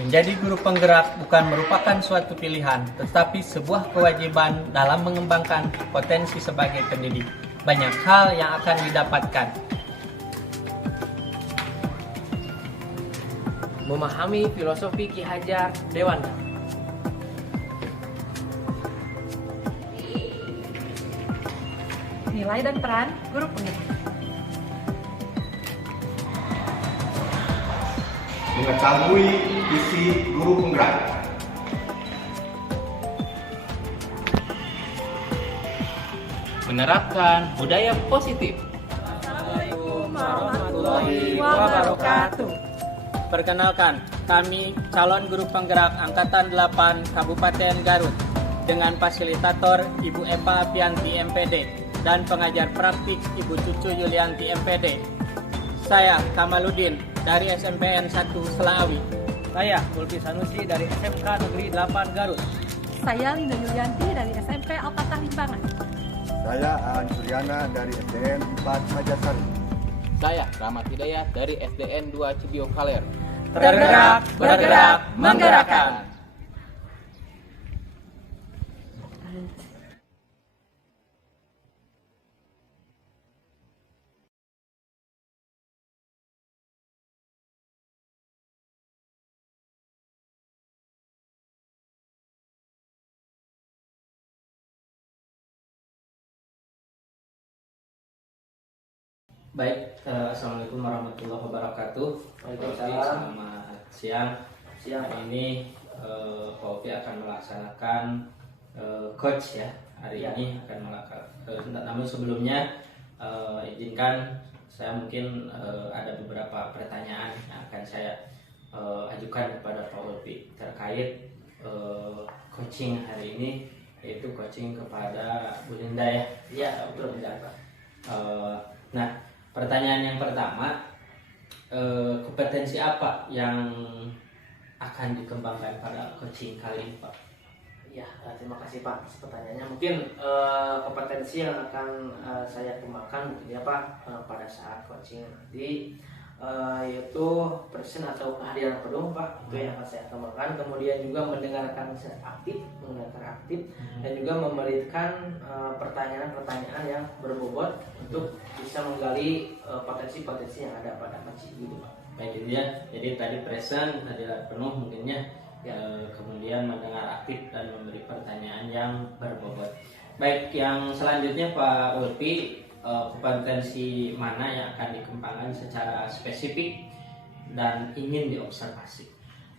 Menjadi guru penggerak bukan merupakan suatu pilihan, tetapi sebuah kewajiban dalam mengembangkan potensi sebagai pendidik. Banyak hal yang akan didapatkan. Memahami filosofi Ki Hajar Dewantara. Nilai dan peran guru penggerak. Mengetahui isi guru penggerak. Menerapkan budaya positif. Assalamualaikum warahmatullahi wabarakatuh. Perkenalkan, kami calon guru penggerak Angkatan 8 Kabupaten Garut dengan fasilitator Ibu Eva Apianti MPD dan pengajar praktik Ibu Cucu Yulianti MPD. Saya Kamaludin dari SMPN 1 Selaawi. Saya Ulfi Sanusi dari SMK Negeri 8 Garut. Saya Linda Yulianti dari SMP Al-Fatah Limbangan. Saya Aan Suryana dari SDN 4 Majasari. Saya Rahmat Hidayat dari SDN 2 Cibiok Kaler. Tergerak, bergerak, menggerakkan. Baik, Assalamualaikum warahmatullahi wabarakatuh. Waalaikumsalam. Selamat siang. Hari ini Pak Opi akan melaksanakan coach ya. Hari ini akan melaksanakan. Namun sebelumnya izinkan saya mungkin ada beberapa pertanyaan yang akan saya ajukan kepada Pak Opi terkait coaching hari ini, yaitu coaching kepada Bu Linda ya. Iya, betul Linda. Nah, pertanyaan yang pertama, kompetensi apa yang akan dikembangkan pada coaching kali ini, Pak? Ya, terima kasih Pak atas pertanyaannya. Mungkin kompetensi yang akan saya kembangkan mungkin ya Pak pada saat coaching nanti yaitu present atau kehadiran penuh Pak, itu yang akan saya kembangkan. Kemudian juga mendengarkan aktif dan juga memberikan pertanyaan-pertanyaan yang berbobot untuk bisa menggali potensi-potensi yang ada pada coaching gitu Pak. Baik, itu ya. Jadi tadi present, kehadiran penuh mungkinnya. Kemudian mendengar aktif dan memberi pertanyaan yang berbobot. Baik, yang selanjutnya Pak Ulfi, kompetensi mana yang akan dikembangkan secara spesifik dan ingin diobservasi?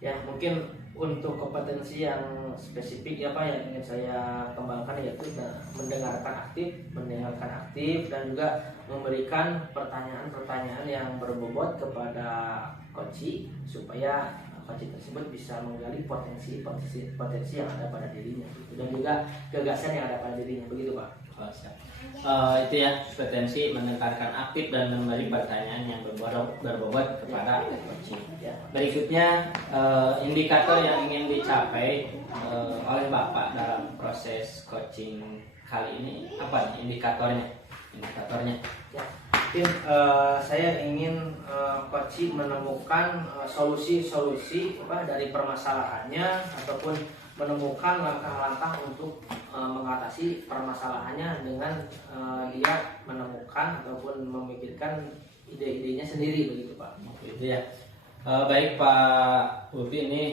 Ya, mungkin untuk kompetensi yang spesifik ya Pak yang ingin saya kembangkan yaitu mendengarkan aktif dan juga memberikan pertanyaan-pertanyaan yang berbobot kepada coach supaya coach tersebut bisa menggali potensi yang ada pada dirinya gitu. Dan juga gagasan yang ada pada dirinya, begitu Pak. Itu ya, kompetensi mendengarkan aktif dan memberi pertanyaan yang berbobot kepada coach. Berikutnya, indikator yang ingin dicapai oleh Bapak dalam proses coaching kali ini apa nih indikatornya? Ya, mungkin saya ingin coach menemukan solusi-solusi dari permasalahannya ataupun menemukan langkah-langkah untuk mengatasi permasalahannya dengan dia menemukan ataupun memikirkan ide-idenya sendiri, begitu Pak. Itu ya. Baik Pak Ulfi, ini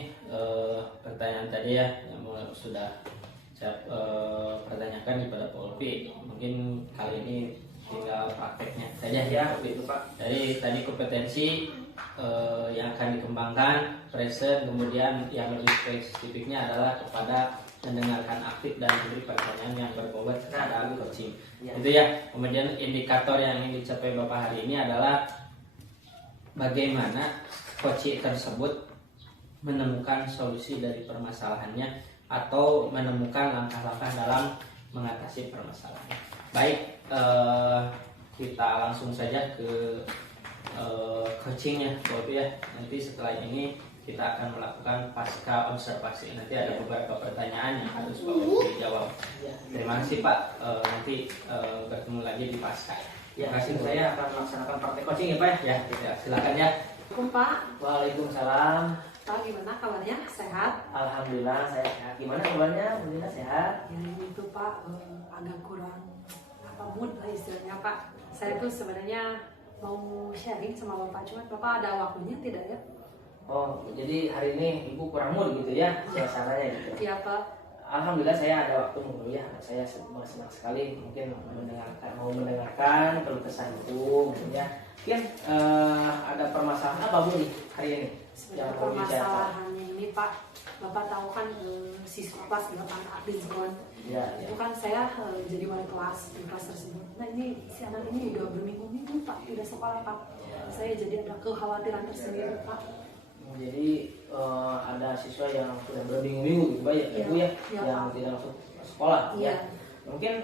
pertanyaan tadi ya yang sudah saya pertanyakan kepada Pak Ulfi. Mungkin kali ini tinggal prakteknya saja ya, begitu Pak. Dari tadi kompetensi yang akan dikembangkan present, kemudian yang lebih spesifiknya adalah kepada mendengarkan aktif dan memberi pertanyaan yang berbobot kepada coaching. Itu ya. Kemudian indikator yang ingin dicapai Bapak hari ini adalah bagaimana coach tersebut menemukan solusi dari permasalahannya atau menemukan langkah-langkah dalam mengatasi permasalahan. Baik, kita langsung saja ke coachingnya, Bapak ya. Nanti setelah ini kita akan melakukan pasca observasi. Nanti ada beberapa pertanyaan yang harus Bapak dijawab. Terima kasih Pak. Nanti bertemu lagi di pasca. Ya, saya akan melaksanakan praktek coaching ya Pak ya. Ya, silakan ya. Assalamualaikum Pak. Waalaikumsalam. Pak, gimana kabarnya? Sehat? Alhamdulillah saya sehat. Gimana kabarnya? Alhamdulillah sehat. Ya ini tuh Pak, agak kurang mood lah istilahnya Pak. Saya tuh sebenarnya mau sharing sama Bapak, cuma Bapak ada waktunya tidak ya? Oh, jadi hari ini Ibu kurang mood gitu ya suasananya gitu. Iya Pak. Alhamdulillah saya ada waktu ngobrol ya. Saya senang sekali mungkin mau mendengarkan keluh kesah Ibu gitu ya. Mungkin ada permasalahan apa Bu nih hari ini? Sebenarnya permasalahannya ini Pak, Bapak tahu kan siswa kelas 8A di Zgon. Ya, Itu kan saya jadi wali kelas di kelas tersebut. Nah ini si anak ini udah berminggu-minggu Pak tidak sekolah Pak. Saya jadi ada kekhawatiran tersendiri Pak. Jadi ada siswa yang sudah berminggu-minggu gitu Pak ya, Iya, Ibu ya, iya, yang Pak. tidak masuk sekolah ya. Iya. Mungkin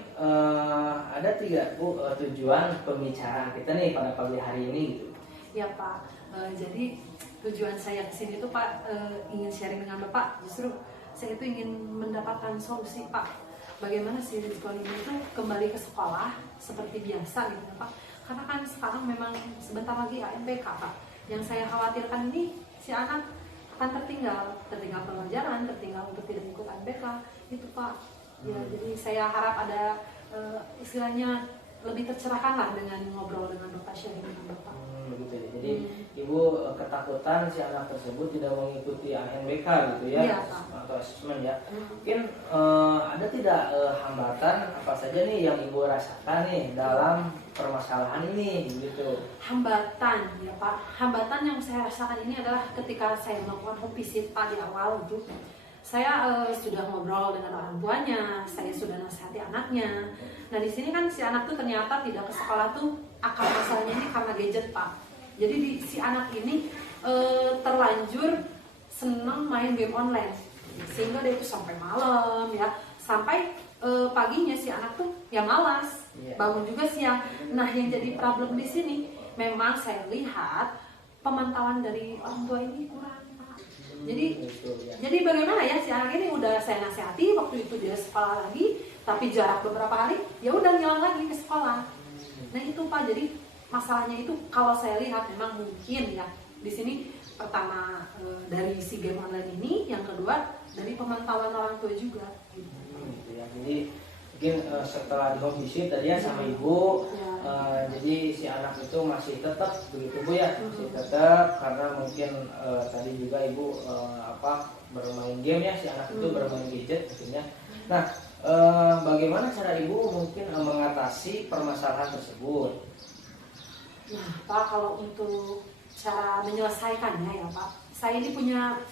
ada tidak Bu tujuan pembicaraan kita nih pada pagi hari ini gitu? Ya Pak, jadi tujuan saya kesini tuh Pak ingin sharing dengan Bapak. Justru saya itu ingin mendapatkan solusi Pak. Bagaimana sih Rizwan ini tuh kembali ke sekolah seperti biasa gitu ya Pak. Karena kan sekarang memang sebentar lagi ANBK Pak. Yang saya khawatirkan ini si anak akan tertinggal pelajaran, tertinggal untuk tidak ikut ANBK itu Pak. Ya, jadi saya harap ada istilahnya lebih tercerahkan lah dengan ngobrol dengan Bapak, sharing dengan Bapak. Begitu ya. Jadi Ibu ketakutan si anak tersebut tidak mengikuti ANBK gitu ya, Iya, Pak. atau asesmen ya. Mungkin ada tidak hambatan apa saja nih yang Ibu rasakan nih dalam permasalahan ini gitu? Hambatan ya Pak, hambatan yang saya rasakan ini adalah ketika saya melakukan home visit Pak di awal itu. Saya sudah ngobrol dengan orang tuanya, saya sudah nasihati anaknya. Nah di sini kan si anak tuh ternyata tidak ke sekolah tuh akar masalahnya ini karena gadget Pak. Jadi si anak ini terlanjur senang main game online, sehingga dia itu sampai malam ya, sampai paginya si anak tuh ya malas, bangun juga siang. Nah yang jadi problem di sini memang saya lihat pemantauan dari orang tua ini kurang. Jadi bagaimana ya si anak ini udah saya nasihati waktu itu dia sekolah lagi, tapi jarak beberapa hari ya udah ngilang lagi ke sekolah. Nah itu Pak, jadi masalahnya itu kalau saya lihat memang mungkin ya di sini pertama dari si game online ini, yang kedua dari pemantauan orang tua juga. Gitu ya. Jadi mungkin setelah di home visit tadi ya sama Ibu, jadi si anak itu masih tetap begitu Bu ya, masih tetap karena mungkin tadi juga Ibu bermain game ya, si anak itu bermain gadget maksudnya. Nah bagaimana cara Ibu mungkin mengatasi permasalahan tersebut? Nah Pak, kalau untuk cara menyelesaikannya ya Pak, saya ini punya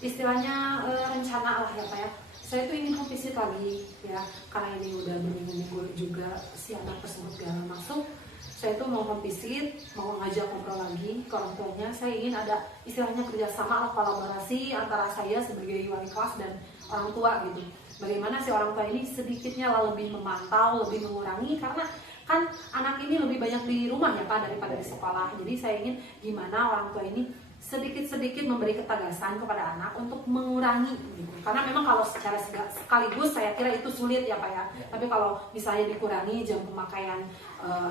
istilahnya rencana lah ya Pak ya. Saya tuh ingin home visit lagi ya, karena ini udah berminggu-minggu juga si anak tersebut gak masuk. Saya tuh mau home visit, mau ngajak ngobrol lagi ke orang tuanya. Saya ingin ada istilahnya kerjasama atau kolaborasi antara saya sebagai wali kelas dan orang tua gitu. Bagaimana si orang tua ini sedikitnya lah lebih memantau, lebih mengurangi, karena kan anak ini lebih banyak di rumah ya Pak daripada di sekolah. Jadi saya ingin gimana orang tua ini sedikit-sedikit memberi ketegasan kepada anak untuk mengurangi gitu. Karena memang kalau secara sekaligus saya kira itu sulit ya Pak ya. Tapi kalau misalnya dikurangi jam pemakaian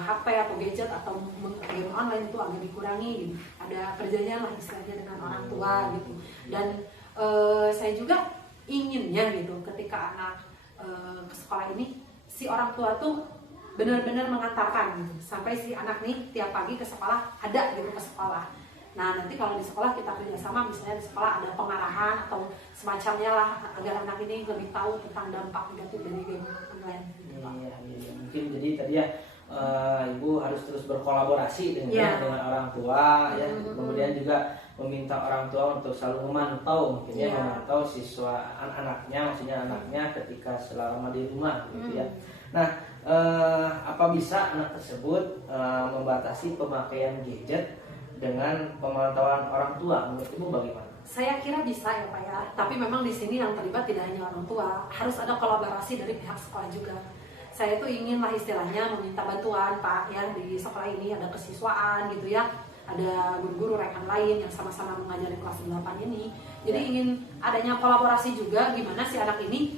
HP atau gadget atau game online itu agak dikurangi gitu. Ada perjanjian lah istilahnya dengan orang tua gitu. Dan saya juga inginnya gitu ketika anak ke sekolah ini si orang tua tuh benar-benar mengantarkan gitu. Sampai si anak nih tiap pagi ke sekolah ada gitu ke sekolah. Nah nanti kalau di sekolah kita kerjasama, misalnya di sekolah ada pengarahan atau semacamnya lah agar anak ini lebih tahu tentang dampak negatif dari game online. Iya. Mungkin jadi tadi ya Ibu harus terus berkolaborasi dengan orang tua ya, kemudian juga meminta orang tua untuk selalu memantau mungkin ya, memantau siswa anaknya ketika selama di rumah gitu ya. Nah apa bisa anak tersebut membatasi pemakaian gadget dengan pemantauan orang tua? Menurut Ibu bagaimana? Saya kira bisa ya Pak ya, tapi memang di sini yang terlibat tidak hanya orang tua, harus ada kolaborasi dari pihak sekolah juga. Saya tuh ingin lah istilahnya meminta bantuan Pak ya, di sekolah ini ada kesiswaan gitu ya, ada guru-guru rekan lain yang sama-sama mengajari kelas 8 ini. Jadi ingin adanya kolaborasi juga gimana si anak ini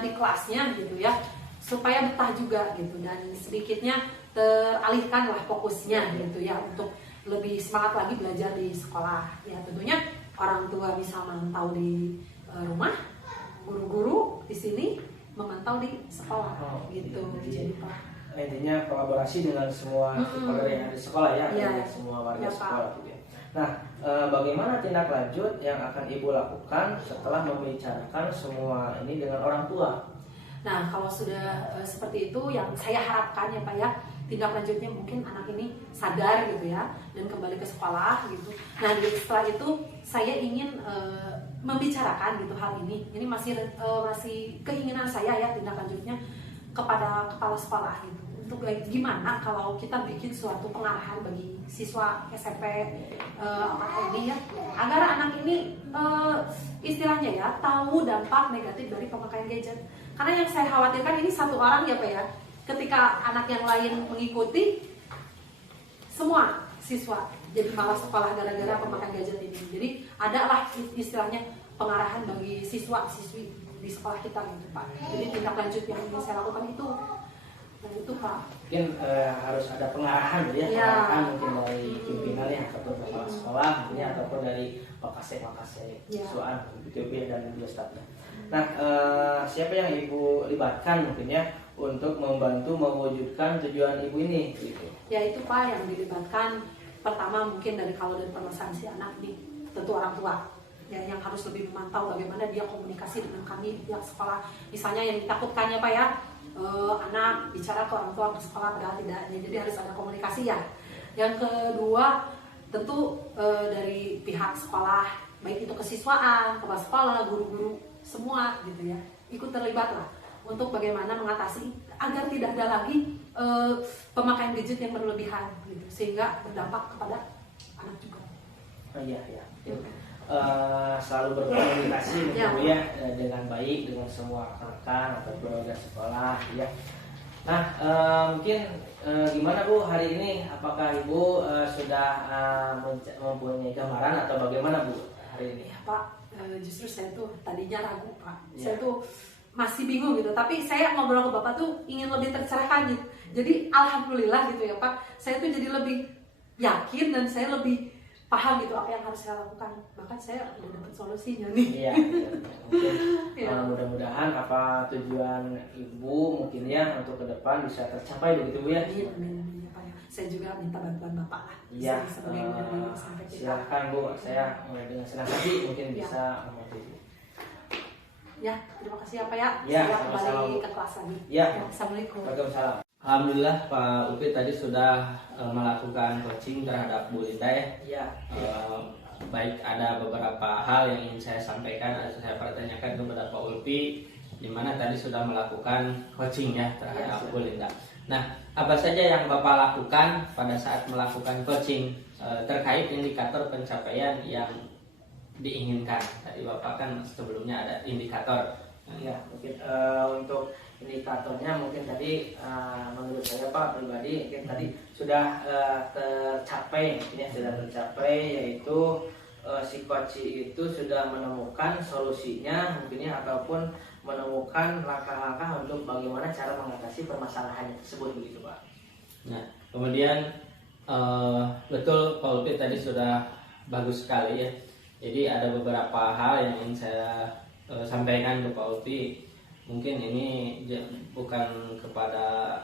di kelasnya gitu ya, supaya betah juga gitu dan sedikitnya teralihkan lah fokusnya gitu ya untuk lebih semangat lagi belajar di sekolah. Ya tentunya orang tua bisa mantau di rumah, guru-guru di sini memantau di sekolah gitu. Jadi Pak, intinya kolaborasi dengan semua stakeholder yang ada di sekolah ya, Iya. dengan semua warga Iya, Pak. sekolah gitu ya. Nah, bagaimana tindak lanjut yang akan Ibu lakukan setelah membicarakan semua ini dengan orang tua? nah kalau sudah seperti itu yang saya harapkan ya Pak ya, tindak lanjutnya mungkin anak ini sadar gitu ya dan kembali ke sekolah gitu. Nah setelah itu saya ingin membicarakan gitu hal ini. Ini masih keinginan saya ya tindak lanjutnya kepada kepala sekolah gitu. Untuk gimana kalau kita bikin suatu pengarahan bagi siswa SMP ini ya, agar anak ini istilahnya ya tahu dampak negatif dari pemakaian gadget. Karena yang saya khawatirkan ini satu orang ya Pak ya, ketika anak yang lain mengikuti, semua siswa jadi malas sekolah gara-gara pemakaian gadget ini. Jadi adalah istilahnya pengarahan bagi siswa-siswi di sekolah kita gitu Pak. Jadi tindak lanjut yang ingin saya lakukan itu. Nah itu Pak. Mungkin harus ada pengarahan ya, Ya. pengarahan mungkin dari pimpinan ya, ataupun kepala sekolah mungkin ya, ataupun dari pakase Ya. siswaan gitu ya, dan juga stafnya. Nah, siapa yang Ibu libatkan mungkin ya untuk membantu mewujudkan tujuan Ibu ini gitu? Ya itu Pak yang dilibatkan pertama mungkin kalau dari permasalahan si anak ini tentu orang tua ya, yang harus lebih memantau bagaimana dia komunikasi dengan kami pihak sekolah. Misalnya yang ditakutkannya Pak ya, anak bicara ke orang tua ke sekolah padahal tidak. Jadi harus ada komunikasi ya. Yang kedua tentu dari pihak sekolah, baik itu kesiswaan, kepala sekolah, guru-guru semua gitu ya, ikut terlibat lah untuk bagaimana mengatasi agar tidak ada lagi pemakaian gadget yang berlebihan gitu, sehingga berdampak kepada anak juga. Oh, iya. Selalu berkomunikasi Ya. mungkin ya dengan baik dengan semua rekan-rekan atau keluarga sekolah ya. Nah, mungkin gimana Bu hari ini? Apakah Ibu sudah mempunyai gambaran atau bagaimana Bu hari ini? Ya Pak, justru saya tuh tadinya ragu Pak, Ya. saya tuh masih bingung gitu. Tapi saya ngobrol ke Bapak tuh ingin lebih tercerahkan gitu. Jadi alhamdulillah gitu ya Pak, saya tuh jadi lebih yakin dan saya lebih paham gitu apa yang harus saya lakukan. Bahkan saya udah dapat solusinya nih. Iya. Mungkin Ya. mudah-mudahan apa tujuan Ibu mungkin ya untuk ke depan bisa tercapai begitu Bu ya. Amin ya Pak ya. Saya juga minta bantuan Bapak lah. Iya. Sebagai guru sampai kita. Silahkan Bu, saya dengan senang hati mungkin Ya. bisa membantu Ibu. Ya, terima kasih ya Pak ya. Ya, Saya sama-sama, kembali Bu. ke kelas lagi. Ya. Assalamualaikum. Waalaikumsalam. Alhamdulillah Pak Upi tadi sudah melakukan coaching terhadap Bu Linda ya. Iya. Baik ada beberapa hal yang ingin saya sampaikan atau saya pertanyakan kepada Pak Ulpi, di mana tadi sudah melakukan coaching ya terhadap Bu Linda. Nah, apa saja yang Bapak lakukan pada saat melakukan coaching terkait indikator pencapaian yang diinginkan? Tadi Bapak kan sebelumnya ada indikator. Ya, mungkin untuk indikatornya mungkin tadi menurut saya Pak pribadi mungkin tadi sudah tercapai, mungkin ya sudah tercapai, yaitu si coach itu sudah menemukan solusinya mungkin ya, ataupun menemukan langkah-langkah untuk bagaimana cara mengatasi permasalahan tersebut begitu Pak. Nah, kemudian betul Pak Ulpi tadi sudah bagus sekali ya. Jadi ada beberapa hal yang ingin saya sampaikan ke Pak Ulpi. Mungkin ini bukan kepada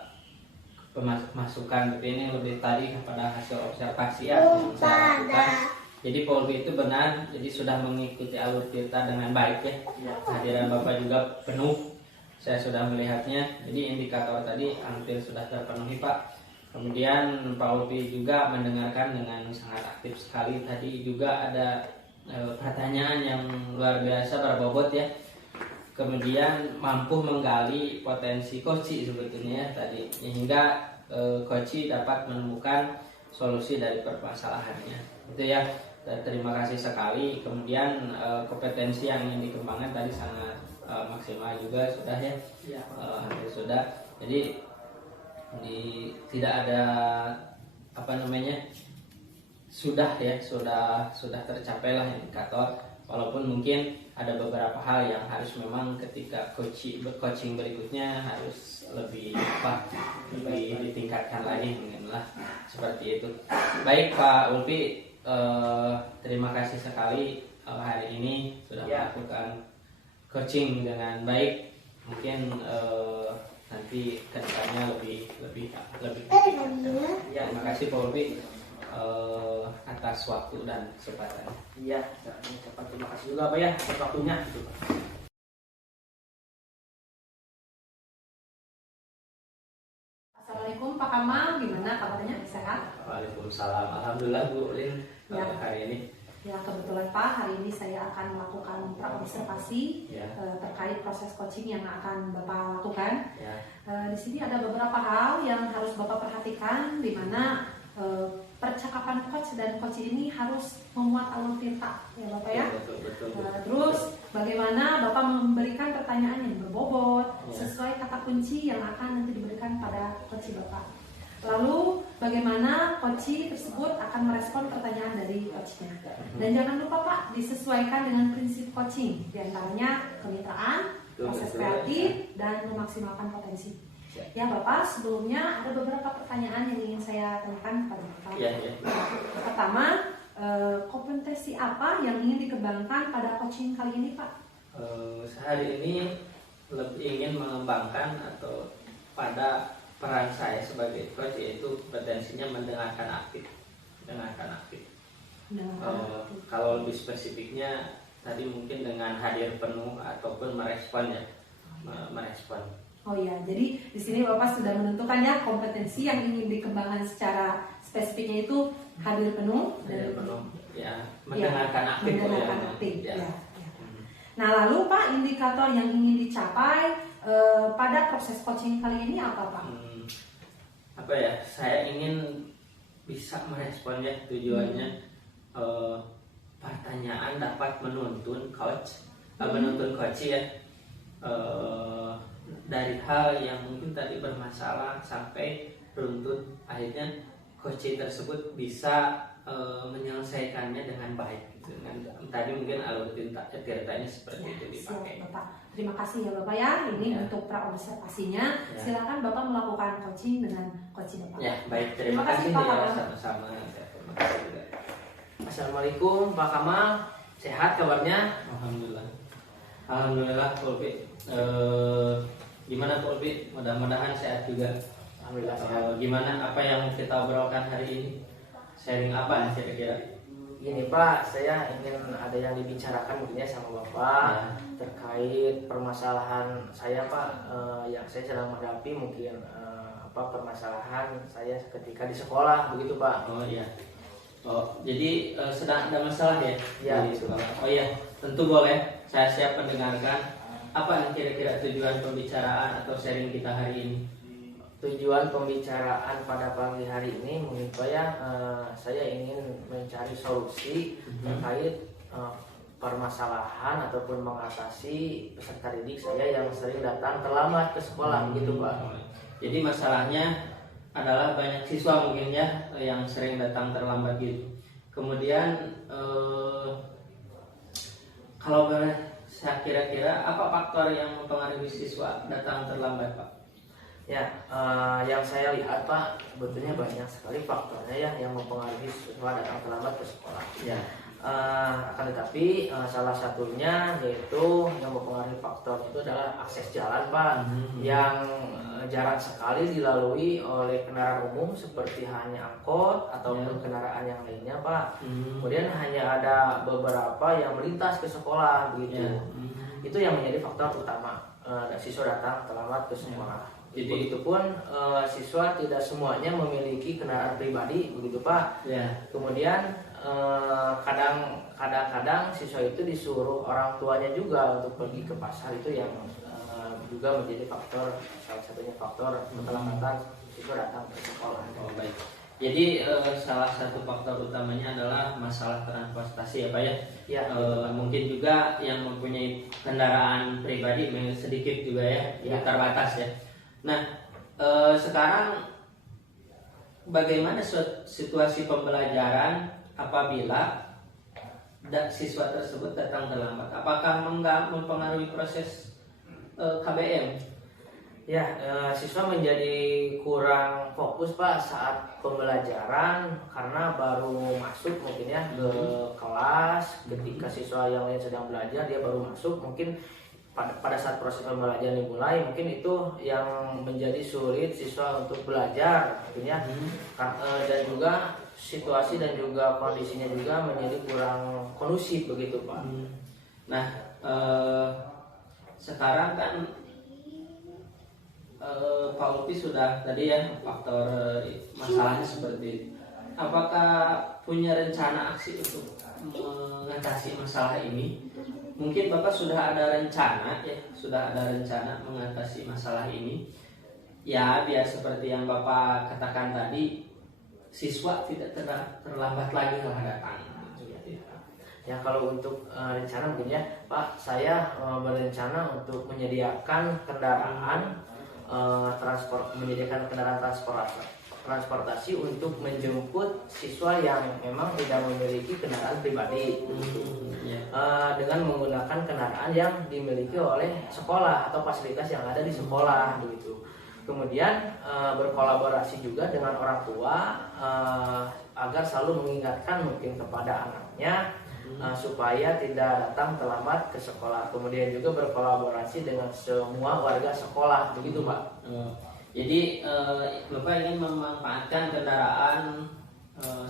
masukan, tapi ini lebih tadi kepada hasil observasi ya yang saya lakukan. Jadi Pak Ulpi itu benar, jadi sudah mengikuti alur kita dengan baik ya. Kehadiran Bapak juga penuh, saya sudah melihatnya. Jadi indikator tadi hampir sudah terpenuhi Pak. Kemudian Pak Ulpi juga mendengarkan dengan sangat aktif sekali. Tadi juga ada pertanyaan yang luar biasa berbobot ya. Kemudian mampu menggali potensi coach sebetulnya ya tadi, hingga coach dapat menemukan solusi dari permasalahannya. Itu ya. Terima kasih sekali. Kemudian kompetensi yang ingin dikembangkan tadi sangat maksimal juga sudah ya. Hampir sudah. Jadi tidak ada sudah tercapai lah indikator. Walaupun mungkin ada beberapa hal yang harus memang ketika coaching berikutnya harus lebih ditingkatkan lagi mungkin lah seperti itu. Baik Pak Ulpi, terima kasih sekali hari ini sudah Ya. melakukan coaching dengan baik. Mungkin nanti kedepannya lebih Ya, terima kasih Pak Ulfi atas waktu dan kesempatan. iya, ucapan terima kasih juga Pak ya atas waktunya gitu, Pak. Assalamualaikum Pak Kamal, gimana kabarnya? Sehat? Waalaikumsalam. Alhamdulillah Bu Lin Ya. hari ini. Ya kebetulan Pak, hari ini saya akan melakukan praobservasi Ya. terkait proses coaching yang akan Bapak lakukan. Ya. Di sini ada beberapa hal yang harus Bapak perhatikan, di mana percakapan coach dan coach ini harus memuat alur tinta, ya Bapak ya. Betul. Terus bagaimana Bapak memberikan pertanyaan yang berbobot Ya. sesuai kata kunci yang akan nanti diberikan pada coach Bapak. Lalu bagaimana coach tersebut akan merespon pertanyaan dari coachnya. Dan jangan lupa Pak, disesuaikan dengan prinsip coaching, diantaranya kemitraan, proses Betul. kreatif, dan memaksimalkan potensi. Ya Bapak, sebelumnya ada beberapa pertanyaan yang ingin saya tanyakan kepada Bapak. Ya. Pertama, kompetensi apa yang ingin dikembangkan pada coaching kali ini Pak? Sehari ini lebih ingin mengembangkan atau pada peran saya sebagai coach, yaitu potensinya mendengarkan aktif. Nah, Kalau lebih spesifiknya tadi mungkin dengan hadir penuh ataupun merespon ya, merespon. oh ya, jadi di sini Bapak sudah menentukan ya kompetensi yang ingin dikembangkan secara spesifiknya itu hadir penuh Hadir dan penuh, ya, mendengarkan aktif. mendengarkan ya. aktif. Ya. Ya. Nah lalu Pak, indikator yang ingin dicapai pada proses coaching kali ini apa Pak? Apa ya? Saya ingin bisa merespon ya, tujuannya pertanyaan dapat menuntun coach ya, dari hal yang mungkin tadi bermasalah sampai runtut, akhirnya coach tersebut bisa menyelesaikannya dengan baik gitu. Tadi mungkin alur ceritanya seperti itu Siap dipakai. Bapak. Terima kasih ya Bapak ya. Ini Ya. untuk praobservasinya. Ya. Silakan Bapak melakukan coaching dengan coach Bapak. Ya, baik, terima Terima kasih, kasih Pak ya, Kamal. sama-sama. Terima kasih juga. Assalamualaikum Pak Kamal, sehat kabarnya? Alhamdulillah. Alhamdulillah Pak Ulfi. Gimana Pak Ulfi? Mudah-mudahan sehat juga. Alhamdulillah sehat. Gimana apa yang kita obrolkan hari ini? Sharing apa kira-kira? Gini Pak, saya ingin ada yang dibicarakan mungkinnya sama Bapak Ya. terkait permasalahan saya Pak, yang saya sedang menghadapi mungkin permasalahan saya ketika di sekolah begitu Pak. Oh iya. Oh, jadi sedang ada masalah ya? Ya. Di sekolah. Oh iya, tentu boleh. Saya siap mendengarkan. Apa yang kira-kira tujuan pembicaraan atau sharing kita hari ini? Tujuan pembicaraan pada pagi hari ini mungkin Pak ya, saya ingin mencari solusi terkait permasalahan ataupun mengatasi peserta didik saya yang sering datang terlambat ke sekolah begitu Pak. Jadi masalahnya adalah banyak siswa mungkin ya yang sering datang terlambat gitu. Kemudian kalau boleh saya kira-kira apa faktor yang mempengaruhi siswa datang terlambat Pak? Ya, yang saya lihat Pak, sebetulnya banyak sekali faktornya ya yang mempengaruhi siswa datang terlambat ke sekolah. Ya. Akan tetapi salah satunya yaitu yang mempengaruhi faktor itu adalah akses jalan Pak, yang jarang sekali dilalui oleh kendaraan umum seperti hanya angkot ataupun kendaraan yang lainnya Pak. Kemudian hanya ada beberapa yang melintas ke sekolah begitu. Itu yang menjadi faktor utama siswa datang terlambat ke sekolah. Jadi Begitupun siswa tidak semuanya memiliki kendaraan pribadi begitu Pak. ya. Kemudian kadang-kadang siswa itu disuruh orang tuanya juga untuk pergi ke pasar, itu yang juga menjadi faktor, salah satunya faktor keterlambatan siswa datang ke sekolah. Oh baik. Jadi salah satu faktor utamanya adalah masalah transportasi ya Pak ya. Ya, Mungkin juga yang mempunyai kendaraan pribadi sedikit juga ya, terbatas ya. Nah sekarang bagaimana situasi pembelajaran apabila siswa tersebut datang terlambat? Apakah mempengaruhi proses KBM? Ya, siswa menjadi kurang fokus Pak saat pembelajaran karena baru masuk mungkin ya ke kelas. Ketika siswa yang lain sedang belajar, dia baru masuk, mungkin pada saat proses pembelajaran dimulai, mungkin itu yang menjadi sulit siswa untuk belajar mungkin ya. Dan juga situasi dan juga kondisinya juga menjadi kurang kondusif begitu Pak. Nah, sekarang kan Pak Ulfi sudah tadi ya faktor masalahnya seperti itu. Apakah punya rencana aksi untuk mengatasi masalah ini? Mungkin Bapak sudah ada rencana ya, sudah ada rencana mengatasi masalah ini. Ya, biar seperti yang Bapak katakan tadi, siswa tidak terlambat lagi lah datang. Ya, kalau untuk rencana mungkin ya Pak, saya berencana untuk menyediakan kendaraan menyediakan kendaraan transportasi untuk menjemput siswa yang memang tidak memiliki kendaraan pribadi dengan menggunakan kendaraan yang dimiliki oleh sekolah atau fasilitas yang ada di sekolah begitu. Kemudian berkolaborasi juga dengan orang tua agar selalu mengingatkan mungkin kepada anaknya supaya tidak datang terlambat ke sekolah. Kemudian juga berkolaborasi dengan semua warga sekolah begitu Pak. Jadi Bapak ingin memanfaatkan kendaraan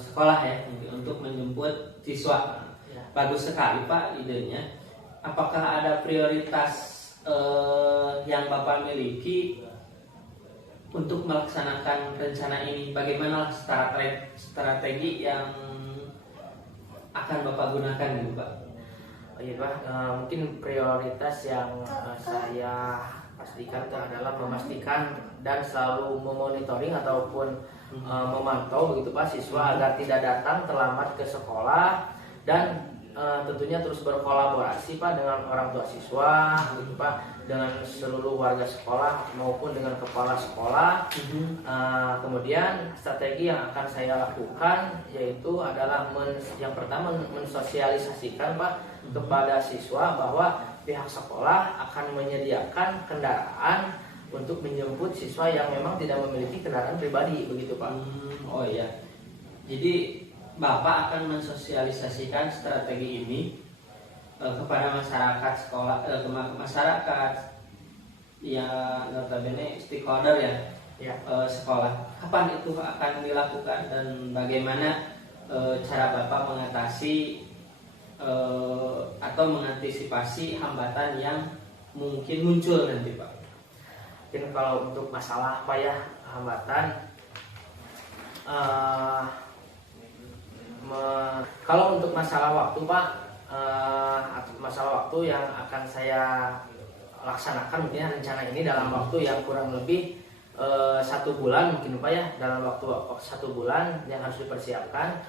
sekolah ya untuk menjemput siswa. Ya. Bagus sekali Pak idenya. Apakah ada prioritas yang Bapak miliki untuk melaksanakan rencana ini? Bagaimana strategi yang akan Bapak gunakan gitu Pak? Oh iya Pak, mungkin prioritas yang saya pastikan itu adalah memastikan dan selalu memonitoring ataupun memantau begitu Pak siswa agar tidak datang terlambat ke sekolah, dan tentunya terus berkolaborasi Pak dengan orang tua siswa gitu Pak, dengan seluruh warga sekolah maupun dengan kepala sekolah. Kemudian strategi yang akan saya lakukan yaitu adalah yang pertama mensosialisasikan Pak kepada siswa bahwa pihak sekolah akan menyediakan kendaraan untuk menjemput siswa yang memang tidak memiliki kendaraan pribadi begitu Pak. Oh iya. Jadi Bapak akan mensosialisasikan strategi ini kepada masyarakat sekolah, masyarakat yang notabene stakeholder ya, sekolah. Kapan itu akan dilakukan dan bagaimana cara Bapak mengatasi atau mengantisipasi hambatan yang mungkin muncul nanti Pak? Mungkin kalau untuk masalah apa ya hambatan, kalau untuk masalah waktu Pak, masalah waktu yang akan saya laksanakan mungkin rencana ini dalam waktu yang kurang lebih 1 bulan mungkin Pak ya, dalam waktu 1 bulan yang harus dipersiapkan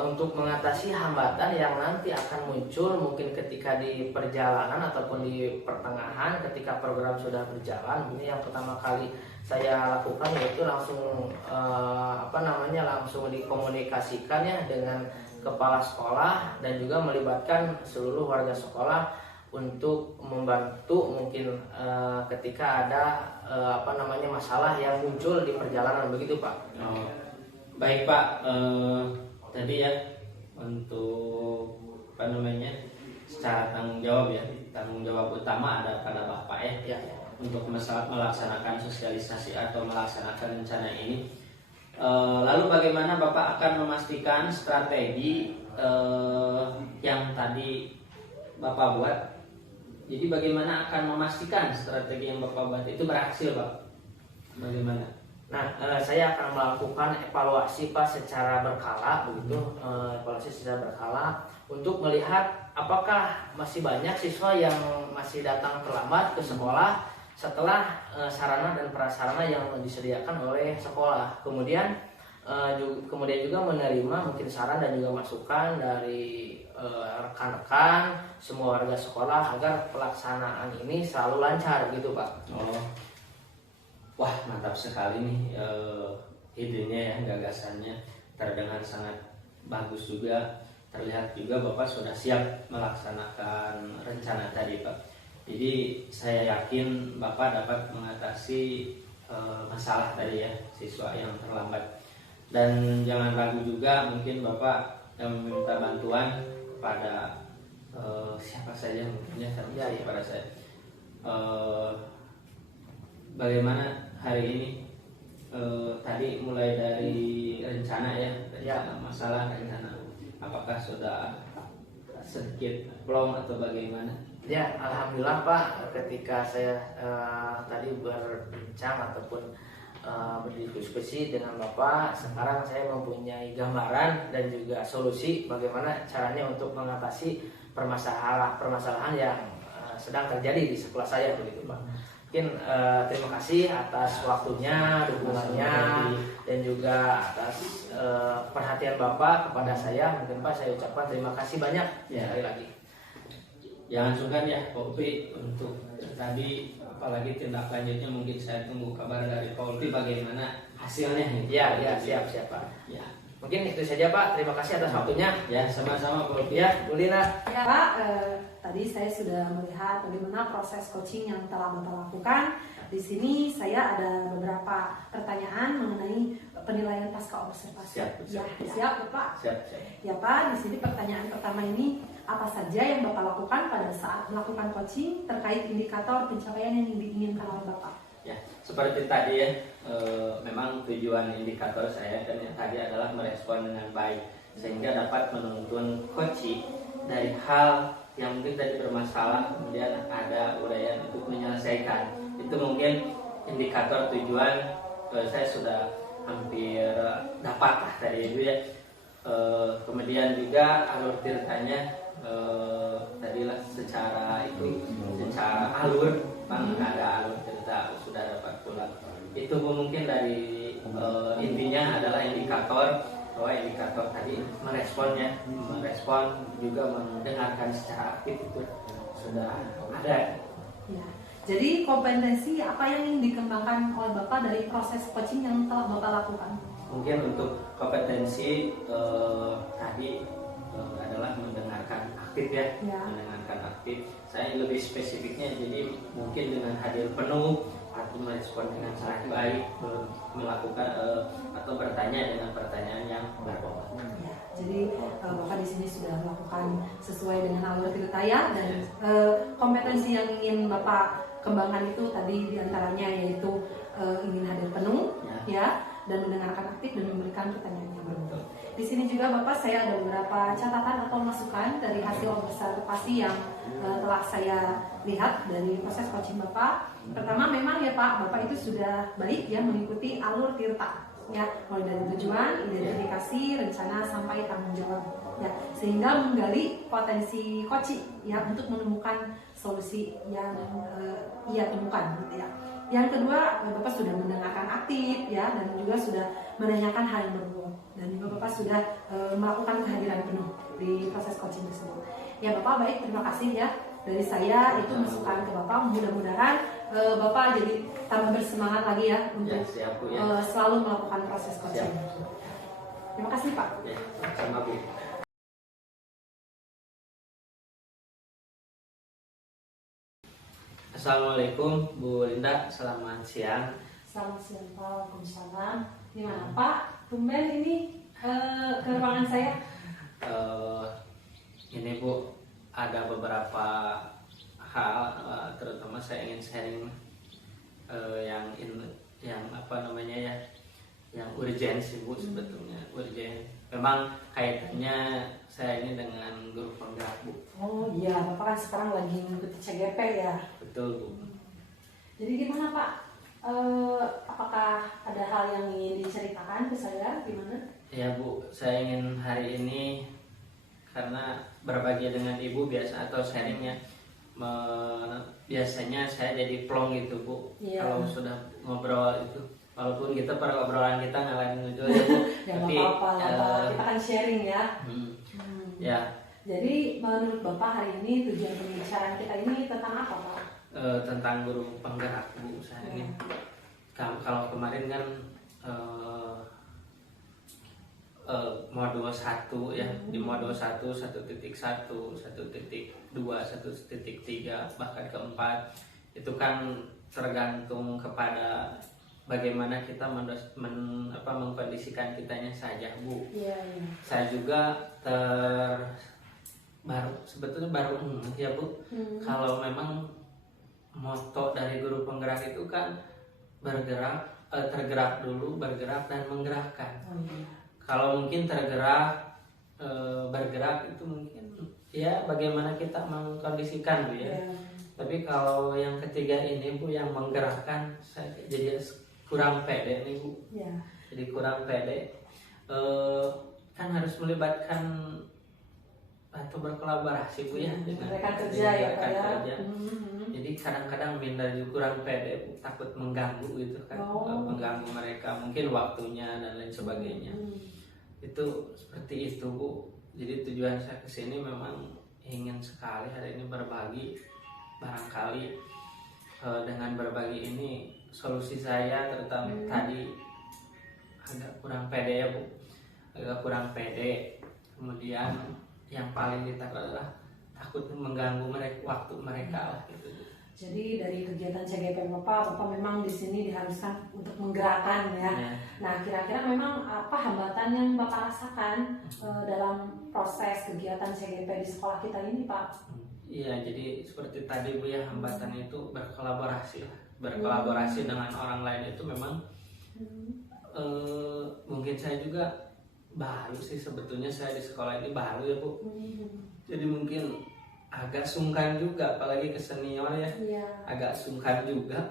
untuk mengatasi hambatan yang nanti akan muncul mungkin ketika di perjalanan ataupun di pertengahan ketika program sudah berjalan. Ini yang pertama kali saya lakukan yaitu langsung langsung dikomunikasikan ya dengan kepala sekolah dan juga melibatkan seluruh warga sekolah untuk membantu mungkin ketika ada masalah yang muncul di perjalanan begitu Pak. Baik Pak, tadi ya untuk secara tanggung jawab utama ada pada Bapak ya. Untuk melaksanakan sosialisasi atau melaksanakan rencana ini. Lalu bagaimana Bapak akan memastikan strategi yang tadi Bapak buat? Jadi bagaimana akan memastikan strategi yang Bapak buat itu berhasil Pak? Bagaimana? Nah, saya akan melakukan evaluasi Pak secara berkala begitu, evaluasi secara berkala untuk melihat apakah masih banyak siswa yang masih datang terlambat ke sekolah setelah sarana dan prasarana yang disediakan oleh sekolah. Kemudian juga menerima mungkin saran dan juga masukan dari rekan-rekan semua warga sekolah agar pelaksanaan ini selalu lancar gitu Pak. Wah, mantap sekali nih idenya ya, gagasannya terdengar sangat bagus juga. Terlihat juga Bapak sudah siap melaksanakan rencana tadi Pak. Jadi saya yakin Bapak dapat mengatasi masalah tadi ya siswa yang terlambat. Dan jangan ragu juga, mungkin Bapak yang meminta bantuan kepada siapa saja mungkin ya, termasuk kepada saya. Bagaimana hari ini? Tadi mulai dari rencana ya, rencana masalah, rencana apakah sudah sedikit plong atau bagaimana? Ya, alhamdulillah Pak, ketika saya tadi berbincang ataupun berdiskusi dengan Bapak, sekarang saya mempunyai gambaran dan juga solusi bagaimana caranya untuk mengatasi permasalahan yang sedang terjadi di sekolah saya begitu Pak. Mungkin terima kasih atas waktunya, dukungannya, dan juga atas perhatian Bapak kepada saya. Mungkin Pak, saya ucapkan terima kasih banyak sekali lagi. Jangan sungkan ya Pak Upi untuk tadi, apalagi tindak lanjutnya mungkin saya tunggu kabar dari Pak Upi bagaimana hasilnya. Ya, siap Pak. Ya. Mungkin itu saja Pak, terima kasih atas waktunya. Ya, sama-sama Pak Upi. Ya, Bu Lina. Ya Pak, tadi saya sudah melihat bagaimana proses coaching yang telah Bapak lakukan. Di sini saya ada beberapa pertanyaan mengenai penilaian pasca observasi. Siap Bapak. Siap. Ya Pak, di sini pertanyaan pertama ini, apa saja yang Bapak lakukan pada saat melakukan coaching terkait indikator pencapaian yang diinginkan oleh Bapak? Ya, seperti tadi ya, memang tujuan indikator saya kan yang tadi adalah merespon dengan baik sehingga dapat menuntun coaching dari hal yang mungkin tadi bermasalah, kemudian ada uraian untuk menyelesaikan. Itu mungkin indikator tujuan saya sudah hampir dapat lah tadi itu ya. Kemudian juga alur ceritanya tadilah secara alur ada alur cerita sudah dapat pula. Itu mungkin dari intinya adalah indikator bahwa indikator tadi merespon juga mendengarkan secara aktif itu sudah ada. Ya. Jadi kompetensi apa yang ingin dikembangkan oleh Bapak dari proses coaching yang telah Bapak lakukan? Mungkin untuk kompetensi tadi adalah mendengarkan aktif ya, mendengarkan aktif. Saya lebih spesifiknya, jadi mungkin dengan hadir penuh atau merespon dengan sangat baik, melakukan atau bertanya dengan pertanyaan yang berbobot. Ya, jadi Bapak di sini sudah melakukan sesuai dengan alur cerita ya, dan kompetensi yang ingin Bapak kembangkan itu tadi diantaranya yaitu ingin hadir penuh ya, dan mendengarkan aktif dan memberikan pertanyaan yang berbobot. Di sini juga Bapak, saya ada beberapa catatan atau masukan dari hasil observasi yang telah saya lihat dari proses coaching Bapak. Pertama, memang ya Pak, Bapak itu sudah baik ya mengikuti alur tirta ya, mulai dari tujuan, identifikasi, rencana sampai tanggung jawab ya, sehingga menggali potensi coaching ya untuk menemukan solusi yang ia temukan gitu ya. Yang kedua, Bapak sudah mendengarkan aktif ya, dan juga sudah menanyakan hal yang berbobot, dan juga Bapak sudah melakukan kehadiran penuh di proses coaching tersebut. Ya Bapak, baik, terima kasih ya. Dari saya itu masukan ke Bapak, mudah-mudahan Bapak jadi tambah bersemangat lagi ya untuk selalu melakukan proses coaching. Terima kasih Pak. Ya, sama Bu. Assalamualaikum Bu Linda, selamat siang. Selamat siang Pak, Waalaikumsalam. Gimana Pak, tumben ini ke ruangan saya? Ini Bu, ada beberapa hal, terutama saya ingin sharing yang apa namanya ya, yang urgent sih Bu, sebetulnya urgent. Memang kaitannya saya ini dengan guru penggerak Bu. Oh iya, Bapak kan sekarang lagi mengikuti CGP ya. Betul Bu. Jadi gimana Pak? Apakah ada hal yang ingin diceritakan ke saya? Gimana? Ya Bu, saya ingin hari ini karena berbagi dengan Ibu biasa atau sharingnya, biasanya saya jadi plong gitu Bu. Kalau sudah ngobrol itu, walaupun kita obrolan kita ngalamin itu ya Bu. Ya tapi apa-apa, kita kan sharing ya. Ya. Jadi menurut Bapak hari ini tujuan pembicaraan kita ini tentang apa Pak? Tentang guru penggerak Bu saya ini. Kalau kemarin kan modul 1 ya, di modul 1, 1.1, 1.2, 1.3 bahkan keempat itu kan tergantung kepada bagaimana kita mengkondisikan kitanya saja, Bu. Iya, iya. Saya juga sebetulnya baru ya, Bu. Kalau memang moto dari guru penggerak itu kan tergerak dulu, bergerak dan menggerakkan. Oh, iya. Kalau mungkin tergerak, bergerak itu mungkin ya bagaimana kita mengkondisikan, Bu ya. Iya. Tapi kalau yang ketiga ini, Bu, yang menggerakkan, saya jadi kurang pede nih, Bu. Iya. Jadi kurang pede. Kan harus melibatkan atau berkolaborasi, Bu ya, dengan Mereka kerja ya, Pak rekan ya. kerja. Jadi kadang-kadang minder juga kurang pede, Bu, takut mengganggu gitu kan. Mengganggu mereka, mungkin waktunya dan lain sebagainya. Itu seperti itu, Bu. Jadi tujuan saya kesini memang ingin sekali hari ini berbagi. Barangkali dengan berbagi ini solusi saya terutama tadi agak kurang pede ya, Bu. Agak kurang pede. Kemudian yang paling ditakut adalah takut mengganggu waktu mereka lah gitu. Jadi dari kegiatan CGP Bapak memang di sini diharuskan untuk menggerakkan ya. Nah, kira-kira memang apa hambatan yang Bapak rasakan dalam proses kegiatan CGP di sekolah kita ini, Pak? Iya, jadi seperti tadi, Bu ya, hambatan itu berkolaborasi lah. Berkolaborasi dengan orang lain itu memang mungkin saya juga baru sih sebetulnya, saya di sekolah ini baru ya, Bu. Jadi mungkin agak sungkan juga, apalagi ke senior ya. Agak sungkan juga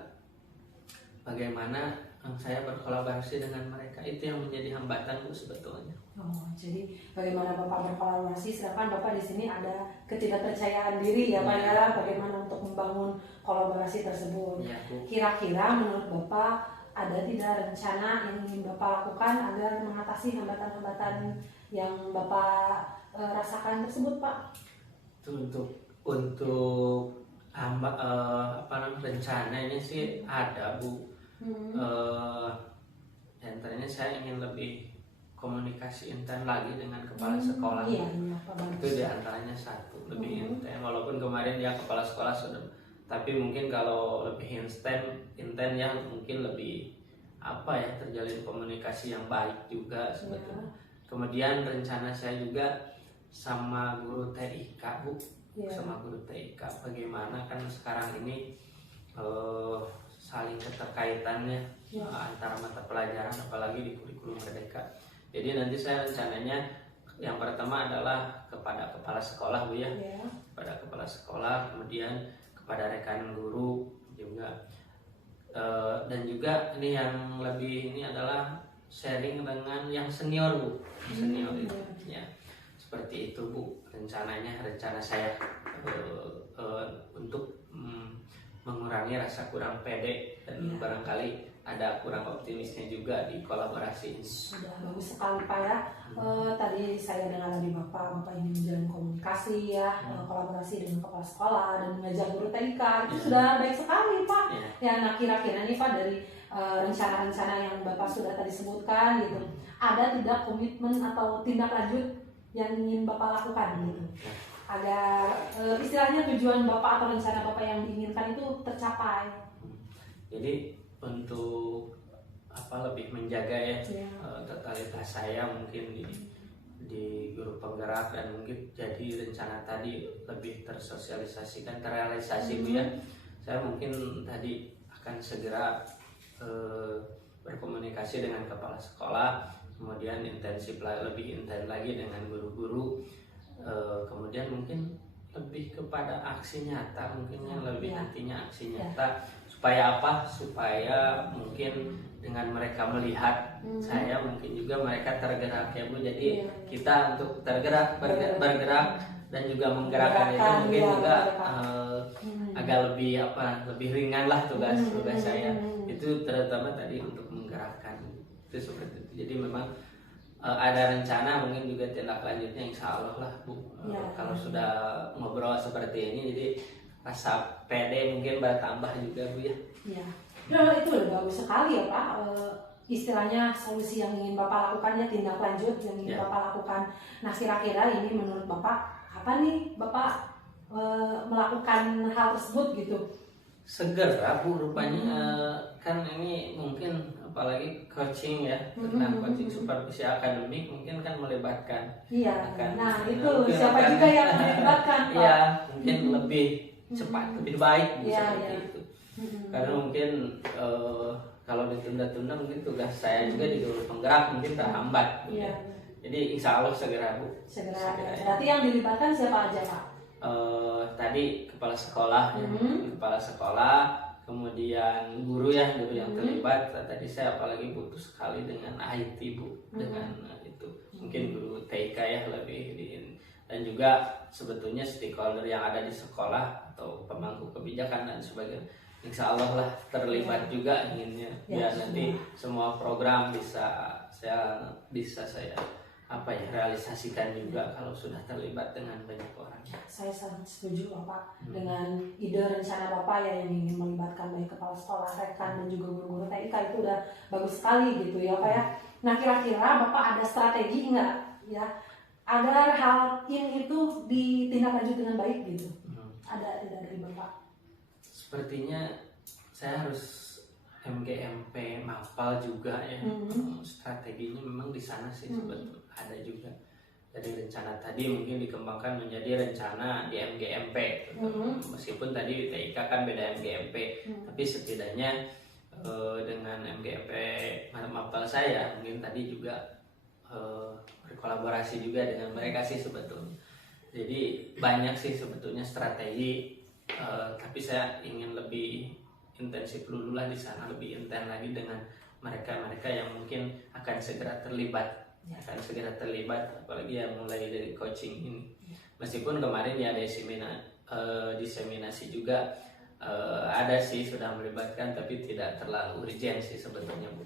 bagaimana saya berkolaborasi dengan mereka. Itu yang menjadi hambatan, Bu, sebetulnya. Oh, jadi bagaimana Bapak berkolaborasi, sedangkan Bapak di sini ada ketidakpercayaan diri ya, Pak ya, bagaimana untuk membangun kolaborasi tersebut. Ya, Bu. Kira-kira menurut Bapak ada tidak rencana yang ingin Bapak lakukan agar mengatasi hambatan-hambatan yang Bapak rasakan tersebut, Pak? Itu untuk rencananya sih ada, Bu. Antaranya saya ingin lebih komunikasi intens lagi dengan kepala sekolah. Iya, Itu diantaranya satu, lebih intens. Walaupun kemarin dia kepala sekolah sudah, tapi mungkin kalau lebih intens ya mungkin lebih terjalin komunikasi yang baik juga sebetulnya. Kemudian rencana saya juga sama guru TIK, Bu. Sama guru TIK, bagaimana kan sekarang ini saling keterkaitannya antara mata pelajaran, apalagi di kurikulum Merdeka. Jadi nanti saya rencananya yang pertama adalah kepada kepala sekolah, Bu ya. Kepada kepala sekolah, kemudian kepada rekan guru juga, dan juga ini yang lebih ini adalah sharing dengan yang senior, Bu. Senior itu ya. Seperti itu, Bu, rencana saya untuk mengurangi rasa kurang pede dan barangkali ada kurang optimisnya juga di kolaborasi ini. Sudah bagus sekali, Pak ya. Tadi saya dengar dari Bapak ingin menjalin komunikasi ya, kolaborasi dengan kepala sekolah dan mengajak guru TIK, itu sudah baik sekali, Pak. Ya, nah kira-kira nih, Pak, dari rencana-rencana yang Bapak sudah tadi sebutkan gitu, ada tidak komitmen atau tindak lanjut yang ingin Bapak lakukan gitu, agar istilahnya tujuan Bapak atau rencana Bapak yang diinginkan itu tercapai? Jadi untuk lebih menjaga ya totalitas saya mungkin di guru penggerak, dan mungkin jadi rencana tadi lebih tersosialisasikan, terrealisasi, Bu ya. Saya mungkin tadi akan segera berkomunikasi dengan kepala sekolah, kemudian lebih intens lagi dengan guru-guru, kemudian mungkin lebih kepada aksi nyata, mungkin yang lebih nantinya aksi nyata. Supaya apa? Supaya mungkin dengan mereka melihat saya, mungkin juga mereka tergerak ya, Bu. Jadi kita untuk bergerak dan juga menggerakkan itu mungkin juga agak lebih ringan lah tugas saya. Itu terutama tadi untuk menggerakkan. Itu seperti itu. Jadi memang ada rencana, mungkin juga tindak lanjutnya insya Allah lah, Bu. Kalau sudah ngobrol seperti ini, jadi rasa pede mungkin bertambah juga, Bu ya. Iya. Nah, itu udah bagus sekali ya, Pak. istilahnya solusi yang ingin Bapak lakukan, ya tindak lanjut yang ingin Bapak lakukan. Nah, kira-kira ini menurut Bapak kapan nih Bapak melakukan hal tersebut gitu? Segera Bu, rupanya kan ini mungkin apalagi coaching ya, tentang coaching supervisi akademik mungkin kan melibatkan. Iya. Nah itu itu siapa juga yang melibatkan Pak? Iya, mungkin lebih cepat, lebih baik Iya, seperti iya. itu. Karena mungkin kalau ditunda-tunda mungkin tugas saya juga di guru penggerak mungkin terhambat. Iya. Jadi insya Allah segera Bu. Segera. ya. Berarti yang dilibatkan siapa aja Pak? Tadi kepala sekolah, kepala sekolah, kemudian guru yang terlibat. Tadi saya apalagi butuh sekali dengan IT Bu, dengan itu mungkin guru TK ya lebih dan juga sebetulnya stakeholder yang ada di sekolah atau pemangku kebijakan dan sebagainya. Insya Allah lah terlibat juga inginnya biar nanti semua program bisa saya realisasikan juga kalau sudah terlibat dengan banyak orang. Saya sangat setuju Bapak dengan ide rencana Bapak ya yang ingin melibatkan baik kepala sekolah, rekan dan juga guru-guru TIK, itu udah bagus sekali gitu ya Pak ya. Nah kira-kira Bapak ada strategi nggak ya agar hal ini itu ditindaklanjut dengan baik gitu? Ada tidak dari Bapak? Sepertinya saya harus MGMP Mapal juga ya. Strateginya memang di sana sih sebetulnya ada juga. Jadi rencana tadi mungkin dikembangkan menjadi rencana di MGMP. Meskipun tadi TIK kan beda MGMP, tapi setidaknya dengan MGMP Mapal saya mungkin tadi juga berkolaborasi juga dengan mereka sih sebetulnya. Jadi banyak sih sebetulnya strategi, tapi saya ingin lebih intensif dulu lah di sana, lebih intens lagi dengan mereka-mereka yang mungkin akan segera terlibat, apalagi yang mulai dari coaching ini. Meskipun kemarin ya diseminasi juga ada sih sudah melibatkan, tapi tidak terlalu urgent sih sebetulnya Bu.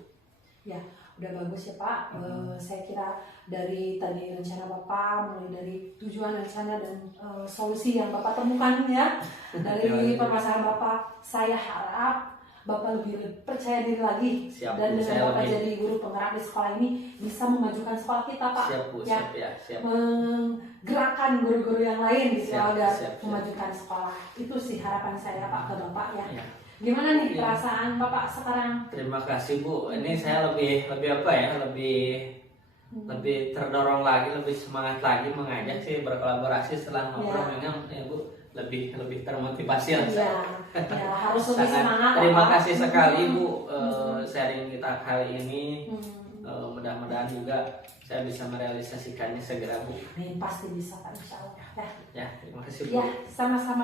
Ya, udah bagus ya Pak. Saya kira dari tadi rencana Bapak, mulai dari tujuan rencana dan solusi yang Bapak temukan ya dari permasalahan Bapak, saya harap Bapak lebih percaya diri lagi. Siap, dan Bu, dengan Bapak jadi guru penggerak di sekolah ini bisa memajukan sekolah kita Pak. Siap Bu, ya, siap. Menggerakkan guru-guru yang lain gitu agar siap. memajukan sekolah. Itu sih harapan saya Pak ke Bapak ya. Ya. Gimana nih perasaan Bapak sekarang? Terima kasih Bu. Ini saya lebih terdorong lagi, lebih semangat lagi mengajak sih berkolaborasi setelah ngobrol memang ya Bu lebih termotivasi lah. Ya, harus lebih semangat. Terima kasih sekali Bu sharing kita kali ini. Mudah-mudahan juga saya bisa merealisasikannya segera Bu. Pasti bisa Pak, insya Allah. Ya, terima kasih Bu. Ya, sama-sama.